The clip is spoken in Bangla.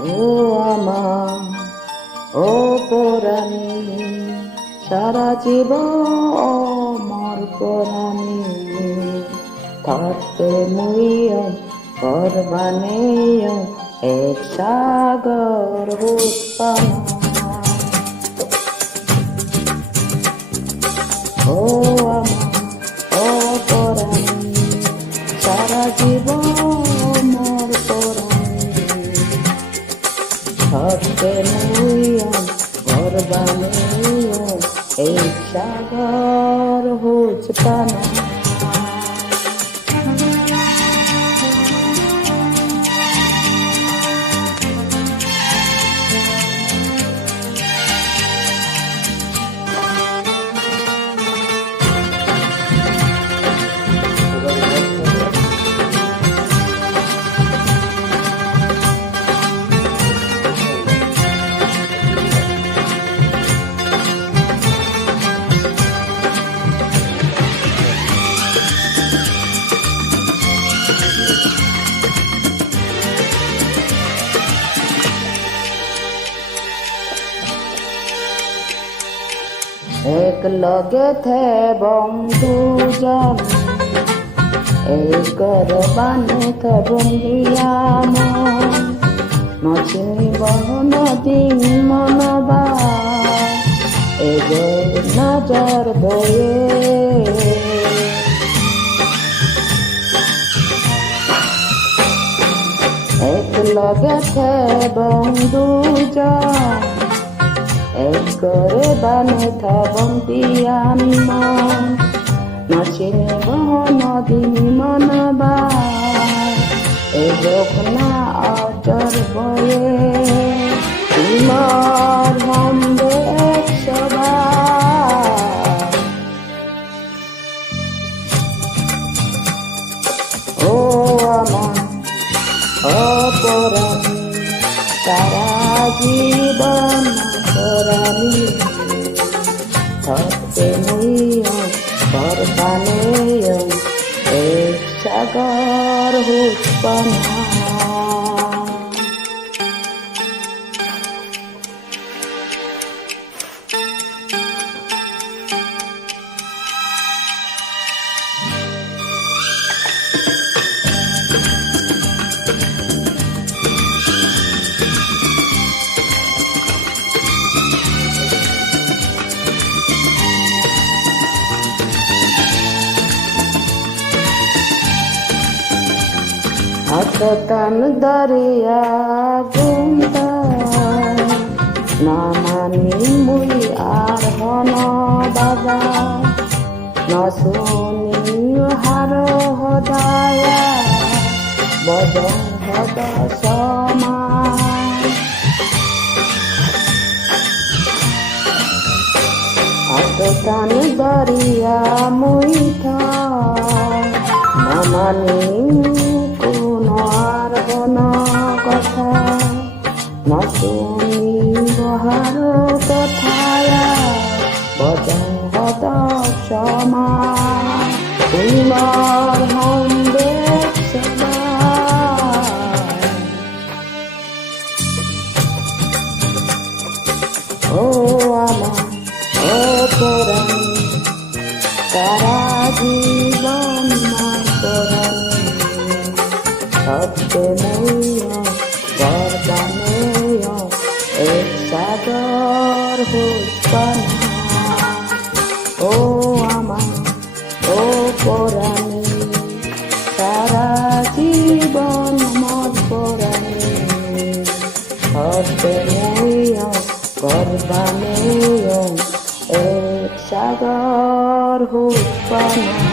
ও আমার অপরাণী, সারা জীবন আমার পরাণী, থাকতে মুইও করবানেও এক সাগর উৎপন্ন। ও আমার অপরাণী, সারা জীবন মোর পরাণী, থাকতে মুইও করবানেও এক সাগর উৎপন্ন। এক লগে থে বন্ধুজন, এই করবানে থে বন্দিয়াম, নচিনিব নদীন মনবা এই নজর বয়ে। এক লগে থে বন্ধুজন, এক করে বানে থবন্তিয়াম, নচিনিব নদীন মনবা এই না অজর বয়ে। তোমার হম্বে এক সবাই, ও আমার অপরাণী, সারা জীবন পরাণী, থাকতে মুইও করবানেও এক সাগর উৎপন্ন। আততান দরিয়া গুমতা, না মানি মুই আর হন বাবা, না শুনি হার হদায়া বদন হদ সমান। আততান দরিয়া মুই না মানি আর বন কথা, না শুনি বহার কথায়া বদন হদ সমান। তোমার হম্বে সবাই, ও আমার অপরাণী, সারা জীবন মোর পরাণী, থাকতে মুইও করবানেও এক সাগর উৎপন্ন। ও আমার অপরাণী, সারা জীবন মোর পরাণী, থাকতে মুইও করবানেও এক সাগর উৎপন্ন।